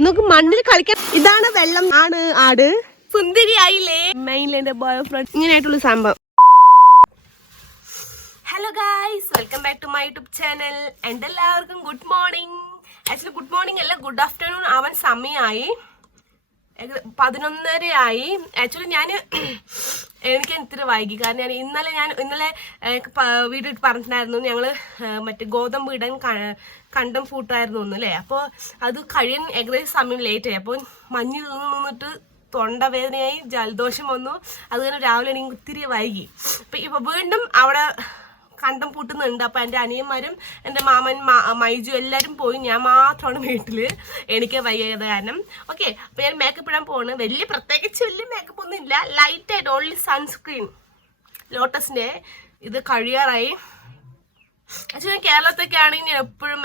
നമുക്ക് മണ്ണിൽ കളിക്കാൻ. ഇതാണ് വെള്ളം. ആണ് ആട് സുന്ദരിയായില്ലേ മെയിൻലെ ബോയ് ഫ്രണ്ട് ഇങ്ങനെയായിട്ടുള്ള സംഭവം. Hello guys, welcome back to my YouTube channel. എൻ്റെ എല്ലാവർക്കും good morning. Actually good morning അല്ല, ഗുഡ് ആഫ്റ്റർനൂൺ ആവാൻ സമയമായി. 11:30 ആയി. ആക്ച്വലി എനിക്ക് ഇത്തിരി വൈകി. കാരണം ഇന്നലെ വീഡിയോ പറഞ്ഞിട്ടുണ്ടായിരുന്നു ഞങ്ങൾ മറ്റേ ഗോതമ്പ് ഇടാൻ കണ്ടം പൂട്ടായിരുന്നു ഒന്നല്ലേ. അപ്പോൾ അത് കഴിയാൻ ഏകദേശം സമയം ലേറ്റായി. അപ്പോൾ മഞ്ഞ് നിന്നിട്ട് തൊണ്ടവേദനയായി, ജലദോഷം വന്നു. അത് കാരണം രാവിലെ എനിക്ക് ഇത്തിരി വൈകി. അപ്പം ഇപ്പോൾ വീണ്ടും അവിടെ കണ്ടം പൂട്ടുന്നുണ്ട്. അപ്പം എൻ്റെ അനിയന്മാരും എൻ്റെ മാമൻ മൈജു എല്ലാവരും പോയി. ഞാൻ മാത്രമാണ് വീട്ടിൽ. എനിക്ക് വയ്യാതെ കാരണം. ഓക്കെ, അപ്പം ഞാൻ മേക്കപ്പ് ഇടാൻ പോവാണ്. പ്രത്യേകിച്ച് വലിയ മേക്കപ്പ് ഒന്നും ഇല്ല. ലൈറ്റായിട്ട് ഓൺലി സൺസ്ക്രീൻ ലോട്ടസിൻ്റെ ഇത് കഴിയാറായി. ആക്ച്വലി കേരളത്തൊക്കെ ആണെങ്കിൽ ഞാൻ എപ്പോഴും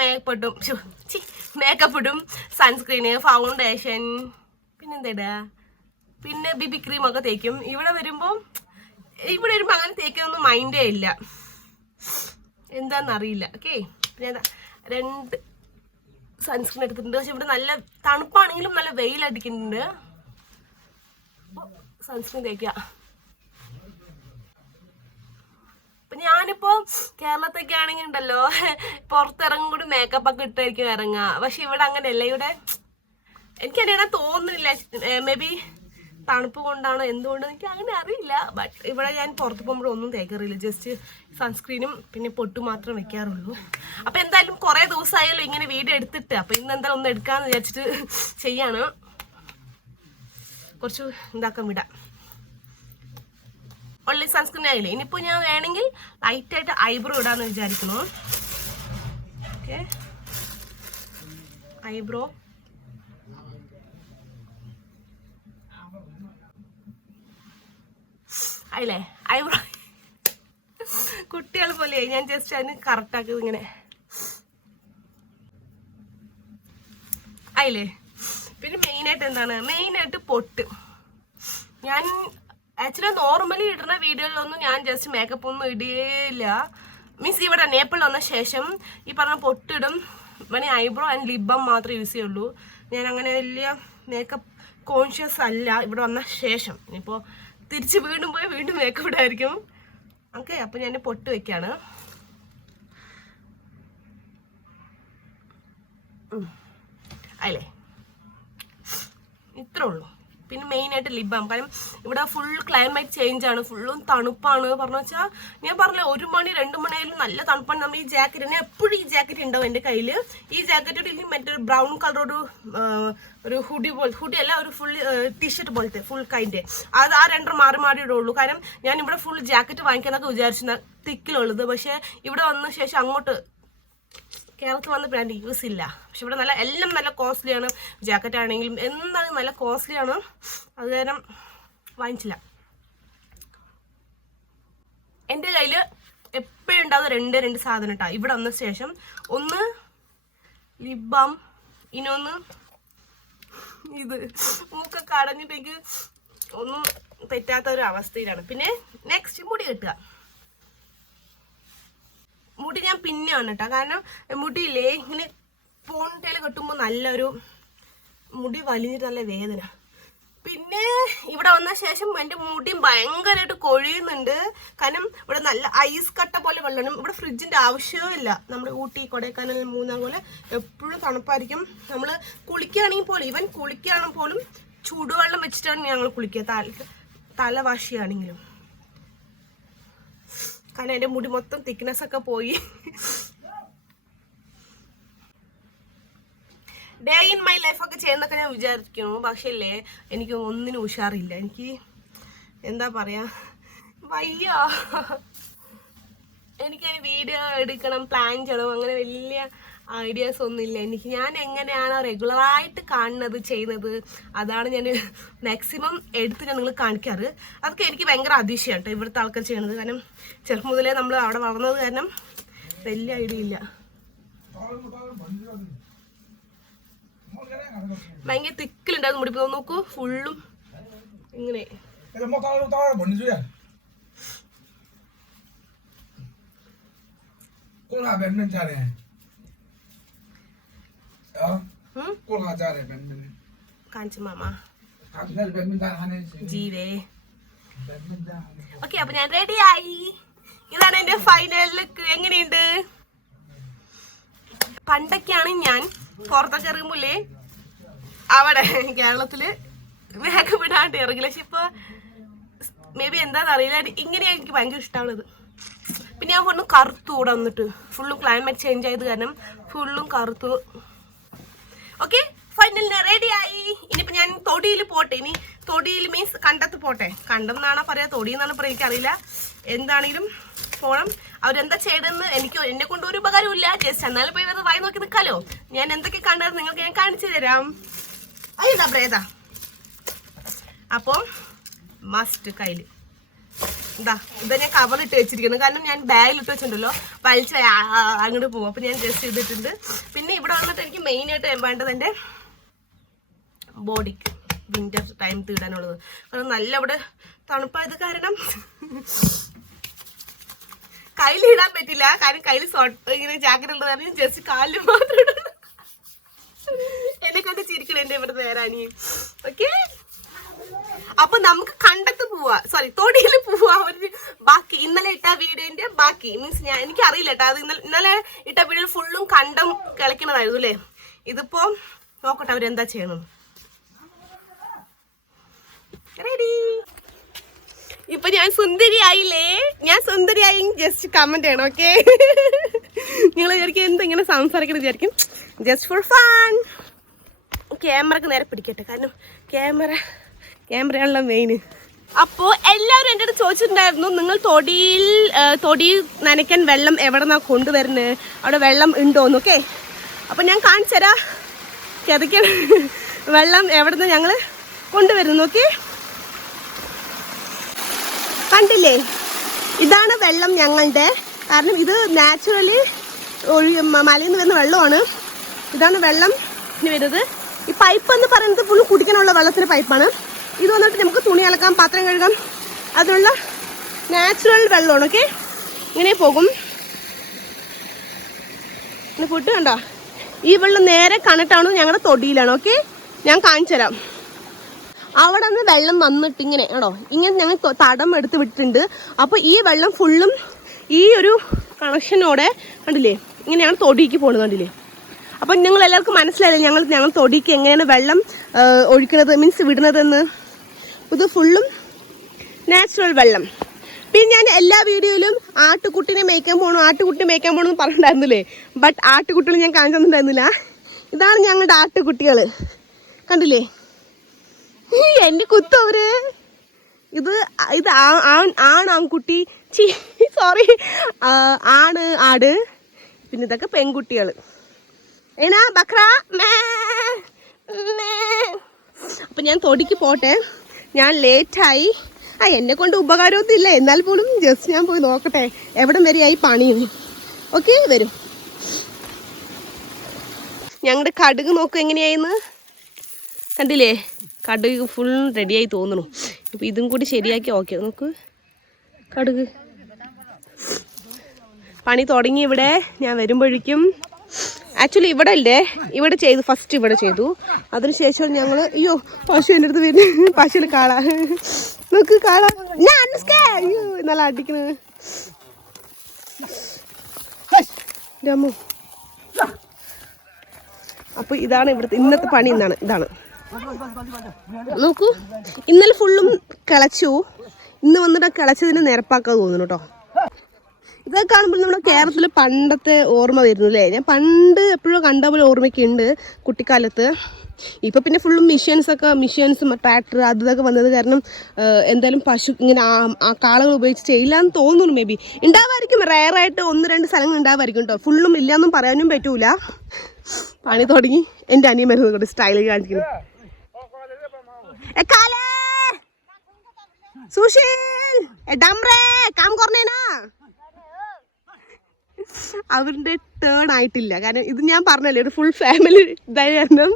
മേക്കപ്പ് ഇടും, സൺസ്ക്രീന്, ഫൗണ്ടേഷൻ, പിന്നെന്താ പിന്നെ ബിബി ക്രീമൊക്കെ തേക്കും. ഇവിടെ വരുമ്പോൾ അങ്ങനെ തേക്കാനൊന്നും മൈൻഡേ ഇല്ല, എന്താണെന്നറിയില്ല. ഓക്കെ, പിന്നെ 2 സൺസ്ക്രീൻ എടുത്തിട്ടുണ്ട്. പക്ഷെ ഇവിടെ നല്ല തണുപ്പാണെങ്കിലും നല്ല വെയിലടിക്കുന്നുണ്ട്. സൺസ്ക്രീൻ തേക്കുക. അപ്പം ഞാനിപ്പോൾ കേരളത്തൊക്കെ ആണെങ്കിൽ ഉണ്ടല്ലോ പുറത്തിറങ്ങും കൂടി മേക്കപ്പ് ഒക്കെ ഇട്ടായിരിക്കും ഇറങ്ങുക. പക്ഷെ ഇവിടെ അങ്ങനെയല്ല. ഇവിടെ എനിക്കറിയാൻ തോന്നുന്നില്ല. മേ ബി തണുപ്പ് കൊണ്ടാണോ എന്തുകൊണ്ടോ എനിക്ക് അങ്ങനെ അറിയില്ല. ബട്ട് ഇവിടെ ഞാൻ പുറത്ത് പോകുമ്പോൾ ഒന്നും തേക്കാറില്ല. ജസ്റ്റ് സൺസ്ക്രീനും പിന്നെ പൊട്ട് മാത്രം വെക്കാറുള്ളൂ. അപ്പം എന്തായാലും കുറേ ദിവസമായാലും ഇങ്ങനെ വീഡിയോ എടുത്തിട്ട്, അപ്പം ഇന്ന് എന്തായാലും ഒന്ന് എടുക്കാമെന്ന് വിചാരിച്ചിട്ട് ചെയ്യാണ്. കുറച്ച് ഉണ്ടാക്കാൻ വിടാം. ഓൺലൈൻ സൺസ്ക്രീൻ ആയില്ലേ. ഇനിയിപ്പോൾ ഞാൻ വേണമെങ്കിൽ ലൈറ്റായിട്ട് ഐബ്രോ ഇടാമെന്ന് വിചാരിക്കുന്നു. ഓക്കെ, ഐബ്രോ ആയില്ലേ. ഐബ്രോ കുട്ടികൾ പോലെ ഞാൻ ജസ്റ്റ് അതിന് കറക്റ്റാക്കി ഇങ്ങനെ ആയില്ലേ. പിന്നെ മെയിനായിട്ട് എന്താണ്, മെയിനായിട്ട് പൊട്ട്. ഞാൻ ആക്ച്വലി നോർമലി ഇടുന്ന വീഡിയോയിലൊന്നും ഞാൻ ജസ്റ്റ് മേക്കപ്പ് ഒന്നും ഇടുകയില്ല. മീൻസ് ഇവിടെ നേപ്പിൾ വന്ന ശേഷം ഈ പറഞ്ഞ പൊട്ടിടും, പിന്നെ ഐബ്രോ ആൻഡ് ലിപ് ബാം മാത്രമേ യൂസ് ചെയ്യുള്ളൂ. ഞാൻ അങ്ങനെ വലിയ മേക്കപ്പ് കോൺഷ്യസ് അല്ല ഇവിടെ വന്ന ശേഷം. ഇനിയിപ്പോൾ തിരിച്ച് വീണ്ടും പോയി വീണ്ടും മേക്കപ്പ് ഇടായിരിക്കും. ഓക്കെ, അപ്പം ഞാൻ പൊട്ട് വെക്കാണ്. അല്ലേ, ഇത്രേ ഉള്ളൂ. പിന്നെ മെയിനായിട്ട് ലിപ് ബാം. കാരണം ഇവിടെ ഫുൾ ക്ലൈമറ്റ് ചേഞ്ച് ആണ്, ഫുള്ളും തണുപ്പാണ്. പറഞ്ഞു വെച്ചാൽ ഞാൻ പറഞ്ഞില്ല, 1 മണി 2 മണിയായാലും നല്ല തണുപ്പാണ്. നമ്മൾ ഈ ജാക്കറ്റ് തന്നെ എപ്പോഴും ഈ ജാക്കറ്റ് ഉണ്ടാവും എൻ്റെ കയ്യിൽ. ഈ ജാക്കറ്റോട് ഇല്ലെങ്കിൽ മറ്റൊരു ബ്രൗൺ കളറോട് ഒരു ഹുഡി അല്ല, ഒരു ഫുൾ ടീഷർട്ട് പോലത്തെ ഫുൾ കൈൻ്റെ അത് ആ 2 മാറി ഇടുള്ളൂ. കാരണം ഞാൻ ഇവിടെ ഫുൾ ജാക്കറ്റ് വാങ്ങിക്കാന്നൊക്കെ വിചാരിച്ചു തിക്കിലുള്ളത്. പക്ഷേ ഇവിടെ വന്ന ശേഷം അങ്ങോട്ട് കേരളത്തിൽ വന്ന ബ്രാൻഡ് യൂസ് ഇല്ല. പക്ഷെ ഇവിടെ എല്ലാം നല്ല കോസ്റ്റ്ലിയാണ്. ജാക്കറ്റ് ആണെങ്കിലും എന്തായാലും നല്ല കോസ്റ്റ്ലിയാണ്. അത് കാരണം വാങ്ങിച്ചില്ല. എൻ്റെ കയ്യിൽ എപ്പോഴും ഉണ്ടാകുന്ന 2 സാധനം കേട്ടോ ഇവിടെ വന്ന ശേഷം. ഒന്ന് ലിപ് ബാം, ഇനൊന്ന് ഇത്. മൂക്കൊക്കെ അടഞ്ഞിട്ടേക്ക് ഒന്നും തെറ്റാത്ത ഒരു അവസ്ഥയിലാണ്. പിന്നെ നെക്സ്റ്റ് മുടി കെട്ടുക. മുടി ഞാൻ പിന്നെയാണ് കേട്ടോ. കാരണം മുടിയില്ലേ ഇങ്ങനെ പോണിട്ടേൽ കെട്ടുമ്പോൾ നല്ലൊരു മുടി വലിഞ്ഞിട്ട് നല്ല വേദന. പിന്നെ ഇവിടെ വന്ന ശേഷം എൻ്റെ മുടിയും ഭയങ്കരമായിട്ട് കൊഴിയുന്നുണ്ട്. കാരണം ഇവിടെ നല്ല ഐസ് കട്ട പോലെ വെള്ളമാണ്. ഇവിടെ ഫ്രിഡ്ജിൻ്റെ ആവശ്യമില്ല. നമ്മുടെ ഊട്ടി കൊടൈക്കനാൽ മൂന്നാർ പോലെ എപ്പോഴും തണുപ്പായിരിക്കും. നമ്മൾ കുളിക്കുകയാണെങ്കിൽ പോലും, ഈവൻ കുളിക്കുകയാണെങ്കിൽ പോലും ചൂടുവെള്ളം വെച്ചിട്ടാണ് ഞങ്ങൾ കുളിക്കുക, തല വാശിയാണെങ്കിലും. കാരണം എൻ്റെ മുടി മൊത്തം തിക്നെസ് ഒക്കെ പോയി. ഡേ ഇൻ മൈ ലൈഫൊക്കെ ചെയ്യുന്നൊക്കെ ഞാൻ വിചാരിക്കുന്നു. പക്ഷേ അല്ലേ, എനിക്ക് ഒന്നിനും ഉഷാറില്ല. എനിക്ക് എന്താ പറയാ, വയ്യ. എനിക്കതിന് വീഡിയോ എടുക്കണം, പ്ലാൻ ചെയ്യണം, അങ്ങനെ വലിയ ഐഡിയാസ് ഒന്നുമില്ല എനിക്ക്. ഞാൻ എങ്ങനെയാണോ റെഗുലറായിട്ട് കാണുന്നത്, ചെയ്യുന്നത്, അതാണ് ഞാൻ മാക്സിമം എടുത്ത് ഞാൻ നിങ്ങൾ കാണിക്കാറ്. അതൊക്കെ എനിക്ക് ഭയങ്കര അതിശയാണ് കേട്ടോ ഇവിടുത്തെ ആൾക്കാർ ചെയ്യണത്. കാരണം ചെറുപ്പം മുതലേ നമ്മൾ അവിടെ വളർന്നത് കാരണം വലിയ ഐഡിയ ഇല്ല. ഭയങ്കര തിക്കിലുണ്ടാകും മുടി. നോക്കൂ, ഫുള്ളും ഇങ്ങനെ. കാണിച്ചു മാമ ജീവേ. ഓക്കെ, അപ്പൊ ഞാൻ റെഡിയായി. ഇതാണ് എന്റെ ഫൈനൽ ലുക്ക്. എങ്ങനെയുണ്ട്? പണ്ടൊക്കെയാണ് ഞാൻ പുറത്തൊക്കെ ഇറങ്ങുമ്പോലേ അവിടെ കേരളത്തില് മേക്കപ്പ് ഇടാണ്ട് ഇറങ്ങില്ല. പക്ഷെ ഇപ്പൊ മേ ബി എന്താണെന്ന് അറിയില്ല, ഇങ്ങനെയാണ് എനിക്ക് ഭയങ്കര ഇഷ്ടമാണത്. പിന്നെ ഞാൻ ഫുള്ളും കറുത്തു കൂടെ വന്നിട്ട്, ഫുള്ളും ക്ലൈമറ്റ് ചേഞ്ച് ആയത് കാരണം ഫുള്ളും കറുത്തു. ഓക്കെ, ഫൈനലിന് റെഡിയായി. ഇനിയിപ്പോൾ ഞാൻ തൊടിയിൽ പോട്ടെ. ഇനി തൊടിയിൽ മീൻസ് കണ്ടത്ത് പോട്ടെ. കണ്ടം എന്നാണോ പറയാ, തൊടി എന്നാണ് പറയാ, എനിക്കറിയില്ല. എന്താണെങ്കിലും പോകണം. അവരെന്താ ചെയ്യണമെന്ന് എന്നെ കൊണ്ട് ഒരു ഉപകാരവും ഇല്ല. ജസ്റ്റ് എന്നാലും പോയി വെറുതെ വായി നോക്കി നിൽക്കാലോ. ഞാൻ എന്തൊക്കെ കണ്ടത് നിങ്ങൾക്ക് ഞാൻ കാണിച്ചു തരാം. അയ്യതാ ബ്രേതാ. അപ്പോൾ മസ്റ്റ് കയ്യിൽ ഇതാ ഞാൻ കവറിട്ട് വെച്ചിരിക്കുന്നു. കാരണം ഞാൻ ബാഗിലിട്ട് വെച്ചിട്ടുണ്ടല്ലോ, വലിച്ച അങ്ങോട്ട് പോകും. അപ്പോൾ ഞാൻ ജസ്റ്റ് ചെയ്തിട്ടുണ്ട്. പിന്നെ ഇവിടെ വന്നിട്ട് എനിക്ക് മെയിനായിട്ട് വേണ്ടത് എൻ്റെ ബോഡിക്ക് വിന്റർ ടൈം തീടാനുള്ളത്. കാരണം നല്ല ഇവിടെ തണുപ്പായത് കാരണം കയ്യിലിടാൻ പറ്റില്ല. കാരണം കയ്യിൽ ഇങ്ങനെ ജാക്കറ്റ് ഉള്ളത് കാരണം ജസ്റ്റ് കാലിൽ മാത്രം ഇടുന്നു. എന്നെ കൊണ്ട് ചിരിക്കണം എൻ്റെ ഇവിടെ നേരാനി. ഓക്കെ, അപ്പൊ നമുക്ക് കണ്ടത്ത് പോവാ, സോറി തൊടിയിൽ പോവാ. ഒരു ബാക്കി ഇന്നലെ ഇട്ട വീഡിയോന്റെ ബാക്കി മീൻസ് എനിക്ക് അറിയില്ല കേട്ടോ. അത് ഇന്നലെ ഇട്ട വീഡിയോ ഫുള്ളും കണ്ടം കളിക്കണതായിരുന്നു അല്ലേ. ഇതിപ്പോ നോക്കട്ടെ അവരെന്താ ചെയ്യണം. റെഡി. ഇപ്പൊ ഞാൻ സുന്ദരിയായില്ലേ? ഞാൻ സുന്ദരിയായി ജസ്റ്റ് കമന്റ് ചെയ്യണം. ഓക്കെ, നിങ്ങൾ വിചാരിക്കും എന്തെങ്ങനെ സംസാരിക്കണം വിചാരിക്കും. Just for fun. ക്യാമറക്ക് നേരെ പിടിക്കട്ടെ, കാരണം ക്യാമറയാണല്ലോ മെയിൻ. അപ്പോൾ എല്ലാവരും എൻ്റെ അടുത്ത് ചോദിച്ചിട്ടുണ്ടായിരുന്നു, നിങ്ങൾ തൊടിയിൽ നനയ്ക്കാൻ വെള്ളം എവിടെ നിന്നാണ് കൊണ്ടുവരുന്നത്, അവിടെ വെള്ളം ഉണ്ടോന്ന്. ഓക്കെ, അപ്പം ഞാൻ കാണിച്ചു തരാം കിതയ്ക്കാണ് വെള്ളം എവിടെ നിന്ന് ഞങ്ങൾ കൊണ്ടുവരുന്നു. ഓക്കെ, കണ്ടില്ലേ, ഇതാണ് വെള്ളം ഞങ്ങളുടെ. കാരണം ഇത് നാച്ചുറലി മലയിൽ നിന്ന് വരുന്ന വെള്ളമാണ്. ഇതാണ് വെള്ളം വരുന്നത്. ഈ പൈപ്പ് എന്ന് പറയുന്നത് ഫുള്ള് കുടിക്കാനുള്ള വെള്ളത്തിൻ്റെ പൈപ്പാണ്. ഇത് വന്നിട്ട് നമുക്ക് തുണി അലക്കാം, പാത്രം കഴുകാം, അതിനുള്ള നാച്ചുറൽ വെള്ളമാണ്. ഓക്കെ, ഇങ്ങനെ പോകും. ഇങ്ങനെ പോയിട്ട് കണ്ടോ, ഈ വെള്ളം നേരെ കണക്റ്റാണ് ഞങ്ങളുടെ തൊടിയിലാണ്. ഓക്കെ, ഞാൻ കാണിച്ചു തരാം. അവിടെ നിന്ന് വെള്ളം വന്നിട്ട് ഇങ്ങനെ ആണോ, ഇങ്ങനെ ഞങ്ങൾ തടം എടുത്ത് വിട്ടിട്ടുണ്ട്. അപ്പോൾ ഈ വെള്ളം ഫുള്ളും ഈ ഒരു കണക്ഷനോടെ കണ്ടില്ലേ ഇങ്ങനെയാണ് തൊടിക്ക് പോകുന്നത്. കണ്ടില്ലേ, അപ്പം നിങ്ങൾ എല്ലാവർക്കും മനസ്സിലായില്ലേ ഞങ്ങൾ തൊടിക്ക് എങ്ങനെയാണ് വെള്ളം ഒഴിക്കുന്നത് മീൻസ് വിടുന്നതെന്ന്. ഇത് ഫുള്ളും നാച്ചുറൽ വെള്ളം. പിന്നെ ഞാൻ എല്ലാ വീഡിയോയിലും ആട്ടുകുട്ടിനെ മേയ്ക്കാൻ പോകണമെന്ന് പറഞ്ഞിട്ടുണ്ടായിരുന്നില്ലേ. ബട്ട് ആട്ടുകുട്ടികൾ ഞാൻ കാണിച്ചിട്ടുണ്ടായിരുന്നില്ല. ഇതാണ് ഞങ്ങളുടെ ആട്ടുകുട്ടികൾ. കണ്ടില്ലേ, എൻ്റെ കുത്തവര്. ഇത് ആൺകുട്ടി, സോറി ആണ് ആട്. പിന്നെ ഇതൊക്കെ പെൺകുട്ടികൾ. ഏനാ ബക്ര. അപ്പം ഞാൻ തൊടിക്ക് പോട്ടെ, ഞാൻ ലേറ്റായി. എന്നെ കൊണ്ട് ഉപകാരമൊന്നും ഇല്ല, എന്നാൽ പോലും ജസ്റ്റ് ഞാൻ പോയി നോക്കട്ടെ എവിടം വരെയായി പണിയുന്നു. ഓക്കെ, വരും. ഞങ്ങളുടെ കടുക് നോക്കും എങ്ങനെയായിന്ന്. കണ്ടില്ലേ, കടുക് ഫുൾ റെഡിയായി തോന്നുന്നു. ഇപ്പം ഇതും കൂടി ശരിയാക്കി ഓക്കെ. നോക്ക്, കടുക് പണി തുടങ്ങി. ഇവിടെ ഞാൻ വരുമ്പോഴേക്കും ആക്ച്വലി ഇവിടെ ചെയ്തു, ഫസ്റ്റ് ഇവിടെ ചെയ്തു. അതിനുശേഷം ഞങ്ങൾ അയ്യോ പശു എൻ്റെ അടുത്ത് വരുന്നു. പശുവിന് കാളാ, നോക്ക് കാളാ. അയ്യോ നല്ല അടിക്കണ രമോ. അപ്പൊ ഇതാണ് ഇന്നത്തെ പണി. ഇതാണ് നോക്കൂ. ഇന്നലെ ഫുള്ളും കിളച്ചു, ഇന്ന് വന്നിട്ട് കിളച്ചതിന് നിരപ്പാക്കാൻ തോന്നുന്നു കേട്ടോ. ഇതൊക്കെ കാണുമ്പോൾ നമ്മുടെ കേരളത്തിൽ പണ്ടത്തെ ഓർമ്മ വരുന്നു അല്ലേ. ഞാൻ പണ്ട് എപ്പോഴും കണ്ട പോലെ ഓർമ്മയൊക്കെ ഉണ്ട് കുട്ടിക്കാലത്ത്. ഇപ്പം പിന്നെ ഫുള്ളും മിഷ്യൻസും ട്രാക്ടർ അതൊക്കെ വന്നത് കാരണം എന്തായാലും പശു ഇങ്ങനെ ആ കാളകൾ ഉപയോഗിച്ച് ചെയ്യില്ലാന്ന് തോന്നുന്നു. മേ ബി ഉണ്ടാവായിരിക്കും, റയറായിട്ട് 1-2 സ്ഥലങ്ങൾ ഉണ്ടാവായിരിക്കും കേട്ടോ. ഫുള്ളും ഇല്ലയെന്നും പറയാനും പറ്റൂല. പണി തുടങ്ങി. എൻ്റെ അനിയൻ വരുന്നത് കൊണ്ട് സ്റ്റൈൽ കാണിക്കുന്നു. സുശീൽ ഡംറേ കാം കൊറനേനാ. അവരുടെ ടേൺ ആയിട്ടില്ല. കാരണം ഇത് ഞാൻ പറഞ്ഞല്ലേ, ഒരു ഫുൾ ഫാമിലി ഇതായിരുന്നു.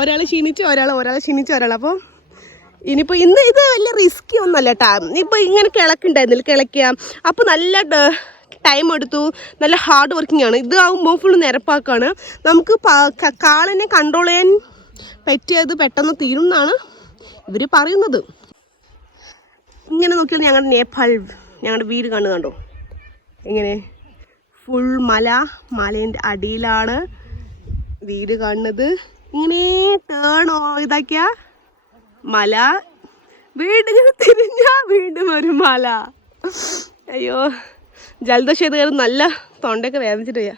ഒരാൾ ക്ഷീണിച്ചു ഒരാൾ. അപ്പോൾ ഇനിയിപ്പോൾ ഇന്ന് ഇത് വലിയ റിസ്കി ഒന്നുമല്ല കേട്ടോ. ഇപ്പോൾ ഇങ്ങനെ കിളക്കുണ്ടായിരുന്നില്ല, കിളയ്ക്കുക. അപ്പോൾ നല്ല ടൈം എടുത്തു, നല്ല ഹാർഡ് വർക്കിംഗ് ആണ്. ഇതാകുമ്പോൾ ഫുൾ നിരപ്പാക്കാണ്. നമുക്ക് കാളിനെ കൺട്രോൾ ചെയ്യാൻ പറ്റിയത് പെട്ടെന്ന് തീരും എന്നാണ് ഇവർ പറയുന്നത്. ഇങ്ങനെ നോക്കിയാൽ ഞങ്ങളുടെ നേപ്പാൾ, ഞങ്ങളുടെ വീട് കണ്ടോ എങ്ങനെ ഫുൾ മലേൻ്റെ അടിയിലാണ് വീട് കാണുന്നത്. ഇങ്ങനെ ടേണോ ഇതാക്കിയ മല, വീട് തിരിഞ്ഞ വീണ്ടും ഒരു മല. അയ്യോ, ജലദോഷം ചെയ്ത് കയറി നല്ല തൊണ്ടയൊക്കെ വേദനിച്ചിട്ട് വയ്യ.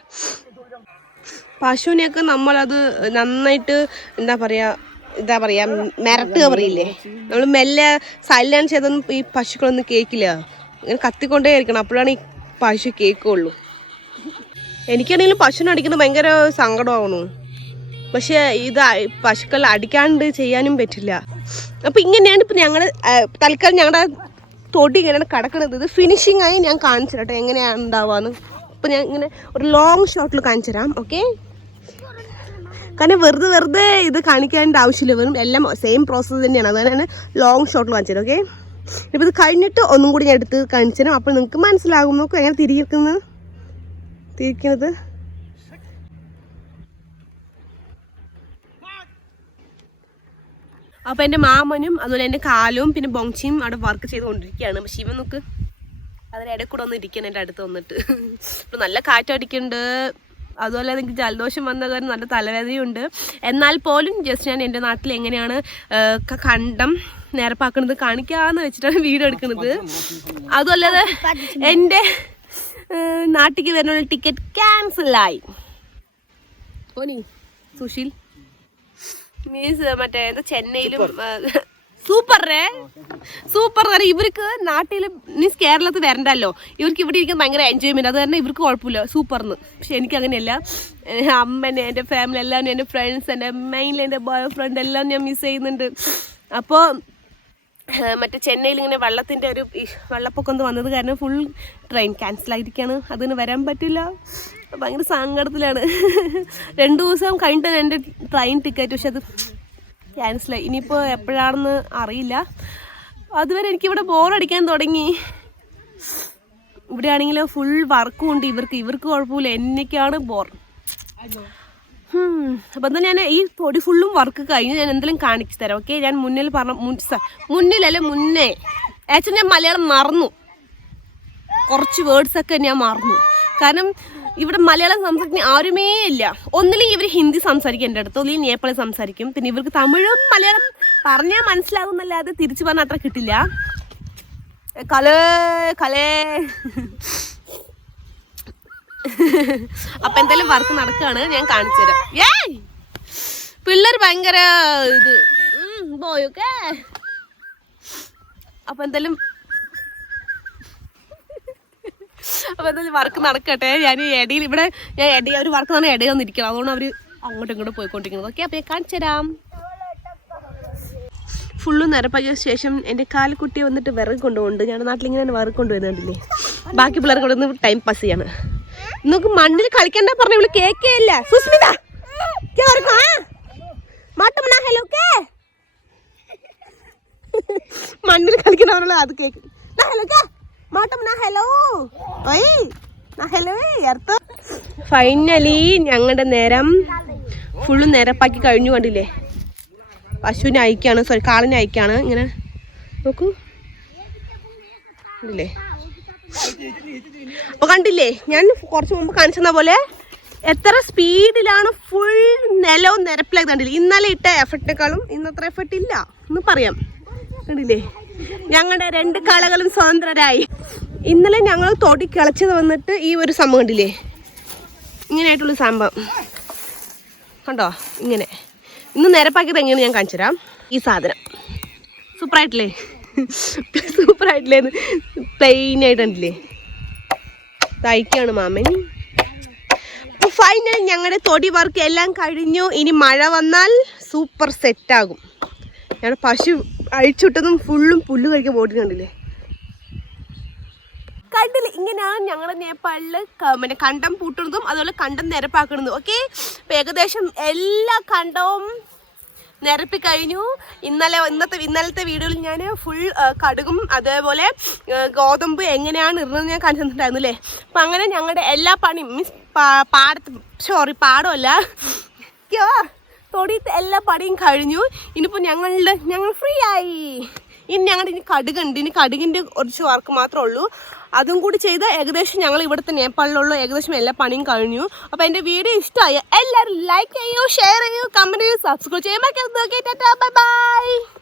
പശുവിനെയൊക്കെ നമ്മളത് നന്നായിട്ട് എന്താ പറയുക മിരട്ടുക പറയില്ലേ, നമ്മൾ മെല്ലെ സൈലൻസ് ചെയ്തൊന്നും ഈ പശുക്കളൊന്നും കേൾക്കില്ല. ഇങ്ങനെ കത്തിക്കൊണ്ടേ ഇരിക്കണം, അപ്പോഴാണ് ഈ പശു കേൾക്കുള്ളൂ. എനിക്കാണെങ്കിലും പശുവിനെ അടിക്കുന്നത് ഭയങ്കര സങ്കടമാവണു. പക്ഷെ ഇത് പശുക്കൾ അടിക്കാണ്ട് ചെയ്യാനും പറ്റില്ല. അപ്പം ഇങ്ങനെയാണ് ഇപ്പം ഞങ്ങൾ തൽക്കാലം ഞങ്ങളുടെ തൊടി ഇങ്ങനെയാണ് കിടക്കുന്നത്. ഇത് ഫിനിഷിംഗ് ആയി ഞാൻ കാണിച്ചു തരാം കേട്ടോ എങ്ങനെയാണ് ഉണ്ടാവുകയെന്ന്. അപ്പം ഞാൻ ഇങ്ങനെ ഒരു ലോങ് ഷോട്ടിൽ കാണിച്ചു തരാം. ഓക്കെ, കാരണം വെറുതെ ഇത് കാണിക്കേണ്ട ആവശ്യമില്ല, വെറും എല്ലാം സെയിം പ്രോസസ്സ് തന്നെയാണ്. അതുതന്നെ ലോങ് ഷോട്ടിൽ കാണിച്ചു തരാം. ഓക്കെ, ഇപ്പം ഇത് കഴിഞ്ഞിട്ട് ഒന്നും കൂടി ഞാൻ എടുത്ത് കാണിച്ചു തരാം. അപ്പോൾ നിങ്ങൾക്ക് മനസ്സിലാകും. നോക്കും എങ്ങനെ തിരിക്കുന്നത്. അപ്പോൾ എൻ്റെ മാമനും അതുപോലെ എൻ്റെ കാലും പിന്നെ ബോങ്ച്ചിയും അവിടെ വർക്ക് ചെയ്തുകൊണ്ടിരിക്കുകയാണ്. പക്ഷെ ഇവൻ നോക്ക് അതിനിടയിൽ കൂടെ ഒന്ന് ഇരിക്കണം എൻ്റെ അടുത്ത് വന്നിട്ട്. ഇപ്പം നല്ല കാറ്റടിക്കുന്നുണ്ട്. അതുപോലെ എനിക്ക് ജലദോഷം വന്ന കാരണം നല്ല തലവേദനയുണ്ട്. എന്നാൽ പോലും ജസ്റ്റ് ഞാൻ എൻ്റെ നാട്ടിൽ എങ്ങനെയാണ് കണ്ടം നിരപ്പാക്കുന്നത് കാണിക്കാമെന്ന് വെച്ചിട്ടാണ് വീഡിയോ എടുക്കുന്നത്. അതുമല്ലാതെ എൻ്റെ നാട്ടിലേക്ക് വരുന്ന ടിക്കറ്റ് ക്യാൻസലായി. പോനി സുശീൽ മീൻസ് മറ്റേ എന്താ ചെന്നൈയിലും സൂപ്പർ കാരണം ഇവർക്ക് നാട്ടിൽ മീൻസ് കേരളത്തിൽ വരണ്ടല്ലോ, ഇവർക്ക് ഇവിടെ ഇരിക്കാൻ ഭയങ്കര എൻജോയ്മെൻറ്റ്. അത് കാരണം ഇവർക്ക് കുഴപ്പമില്ല, സൂപ്പർന്ന്. പക്ഷെ എനിക്ക് അങ്ങനെയല്ല. അമ്മനെ, എൻ്റെ ഫാമിലി എല്ലാവരും, എൻ്റെ ഫ്രണ്ട്സ്, എൻ്റെ മെയിൻലി എൻ്റെ ബോയ് ഫ്രണ്ട് എല്ലാം ഞാൻ മിസ് ചെയ്യുന്നുണ്ട്. അപ്പോൾ മറ്റേ ചെന്നൈയിൽ ഇങ്ങനെ വെള്ളത്തിൻ്റെ ഒരു വെള്ളപ്പൊക്കം വന്നത് കാരണം ഫുൾ ട്രെയിൻ ക്യാൻസലായിരിക്കുകയാണ്. അതിന് വരാൻ പറ്റില്ല. ഭയങ്കര സങ്കടത്തിലാണ്. 2 ദിവസം കഴിഞ്ഞിട്ടാണ് എൻ്റെ ട്രെയിൻ ടിക്കറ്റ്. പക്ഷെ അത് ക്യാൻസലായി. ഇനിയിപ്പോൾ എപ്പോഴാണെന്ന് അറിയില്ല. അതുവരെ എനിക്കിവിടെ ബോറടിക്കാൻ തുടങ്ങി. ഇവിടെ ആണെങ്കിൽ ഫുൾ വർക്കും ഉണ്ട്. ഇവർക്ക് കുഴപ്പമില്ല, എന്നൊക്കെയാണ് ബോർ. അപ്പം എന്നാൽ ഞാൻ ഈ പൊടി ഫുള്ളും വർക്ക് കഴിഞ്ഞ് ഞാൻ എന്തെങ്കിലും കാണിച്ചു തരാം. ഓക്കെ, ഞാൻ മുന്നേ ആക്ച്വലി ഞാൻ മലയാളം മറന്നു. കുറച്ച് വേർഡ്സൊക്കെ ഞാൻ മറന്നു. കാരണം ഇവിടെ മലയാളം സംസാരിക്കുന്ന ആരുമേ ഇല്ല. ഒന്നില്ലെങ്കിൽ ഇവർ ഹിന്ദി സംസാരിക്കും എൻ്റെ അടുത്ത്, അല്ലെങ്കിൽ നേപ്പാളി സംസാരിക്കും. പിന്നെ ഇവർക്ക് തമിഴും മലയാളം പറഞ്ഞാൽ മനസ്സിലാകുന്നല്ലാതെ തിരിച്ചു പറഞ്ഞാൽ അത്ര കിട്ടില്ല. കലേ അപ്പം എന്തായാലും വർക്ക് നടക്കുകയാണ്, ഞാൻ കാണിച്ചു തരാം. പിള്ളേർ ഭയങ്കര ഇത് പോയൊക്കെ. അപ്പം എന്തായാലും വർക്ക് നടക്കട്ടെ. ഞാൻ ഇടയിൽ ഒരു വർക്ക് തന്നെ ഇടയിൽ വന്നിരിക്കണം. അതുകൊണ്ട് അവർ അങ്ങോട്ടും ഇങ്ങോട്ടും പോയിക്കൊണ്ടിരിക്കുന്നത്. ഓക്കെ, അപ്പോൾ ഞാൻ കാണിച്ചു തരാം. ഫുള്ള് നിരപ്പാക്കിയ ശേഷം എൻ്റെ കാൽക്കുട്ടിയെ വന്നിട്ട് വിറക് കൊണ്ടുപോകുന്നുണ്ട്. ഞങ്ങളുടെ നാട്ടിലിങ്ങനെ വിറക് കൊണ്ടുവരുന്നുണ്ടല്ലേ. ബാക്കി പിള്ളേർ കൊണ്ട് വന്ന് ടൈം പാസ് ചെയ്യാണ്. നമുക്ക് മണ്ണിൽ കളിക്കണ്ട പറഞ്ഞ ഇവിടെ കേൾക്കേയില്ല. സുസ്മിത മണ്ണിൽ കളിക്കണ അത് കേൾക്കും. ഫൈനലി ഞങ്ങളുടെ നേരം ഫുള്ള് നിരപ്പാക്കി കഴിഞ്ഞു. കണ്ടില്ലേ, പശുവിനെ അയക്കാണ്, സോറി കാളിനെ അയക്കാണ്. ഇങ്ങനെ നോക്കൂ, കണ്ടില്ലേ. അപ്പൊ കണ്ടില്ലേ, ഞാൻ കുറച്ച് മുമ്പ് കാണിച്ചെന്ന പോലെ എത്ര സ്പീഡിലാണ് ഫുൾ നിലവും നിരപ്പിലായി. കണ്ടില്ലേ, ഇന്നലെ ഇട്ട എഫർട്ടിനേക്കാളും ഇന്നത്ര എഫർട്ട് ഇല്ല എന്ന് പറയാം. കണ്ടില്ലേ, ഞങ്ങളുടെ 2 കാളകളും സ്വതന്ത്രരായി. ഇന്നലെ ഞങ്ങൾ തൊടി കിളച്ചത് വന്നിട്ട് ഈ ഒരു സംഭവം കണ്ടില്ലേ, ഇങ്ങനെയായിട്ടുള്ള സംഭവം കണ്ടോ. ഇങ്ങനെ ഇന്ന് നിരപ്പാക്കിയത് എങ്ങനെ ഞാൻ കാണിച്ചു തരാം. ഈ സാധനം സൂപ്പറായിട്ടില്ലേ, പ്ലെയിൻ ആയിട്ടുണ്ടല്ലേ, തയ്ക്കാണ് മാമൻ. അപ്പോൾ ഫൈനൽ ഞങ്ങളുടെ തൊടി വർക്ക് എല്ലാം കഴിഞ്ഞു. ഇനി മഴ വന്നാൽ സൂപ്പർ സെറ്റാകും. ഞങ്ങളുടെ പശു അഴിച്ചുവിട്ടതും ഫുള്ളും പുല്ല് കഴിക്കാൻ പോയിട്ട് കണ്ടില്ലേ. ഇങ്ങനെയാണ് ഞങ്ങളുടെ നേപ്പാളിൽ പിന്നെ കണ്ടം പൂട്ടുന്നതും അതുപോലെ കണ്ടം നിരപ്പാക്കുന്നതും. ഓക്കെ, ഇപ്പം ഏകദേശം എല്ലാ കണ്ടവും നിരപ്പി കഴിഞ്ഞു. ഇന്നലത്തെ വീഡിയോയിൽ ഞാൻ ഫുൾ കടുകും അതേപോലെ ഗോതമ്പ് എങ്ങനെയാണ് ഇടുന്നത് ഞാൻ കാണിച്ചിട്ടുണ്ടായിരുന്നു അല്ലേ. അപ്പം അങ്ങനെ ഞങ്ങളുടെ എല്ലാ പണിയും മീൻസ് പാടമല്ല തൊടിയത്തെ എല്ലാ പണിയും കഴിഞ്ഞു. ഇനിയിപ്പോൾ ഞങ്ങൾ ഫ്രീ ആയി. ഇനി കടുകുണ്ട്. ഇനി കടുകിൻ്റെ കുറച്ച് വർക്ക് മാത്രമേ ഉള്ളൂ. അതും കൂടി ചെയ്ത് ഏകദേശം ഞങ്ങൾ ഇവിടുത്തെ നേപ്പാളിലുള്ള ഏകദേശം എല്ലാ പണിയും കഴിഞ്ഞു. അപ്പോൾ എൻ്റെ വീഡിയോ ഇഷ്ടമായ എല്ലാവരും ലൈക്ക് ചെയ്യൂ, ഷെയർ ചെയ്യൂ, കമൻറ്റ് ചെയ്യൂ, സബ്സ്ക്രൈബ് ചെയ്യാൻ മറക്കരുത്. Okay, Tata, bye bye.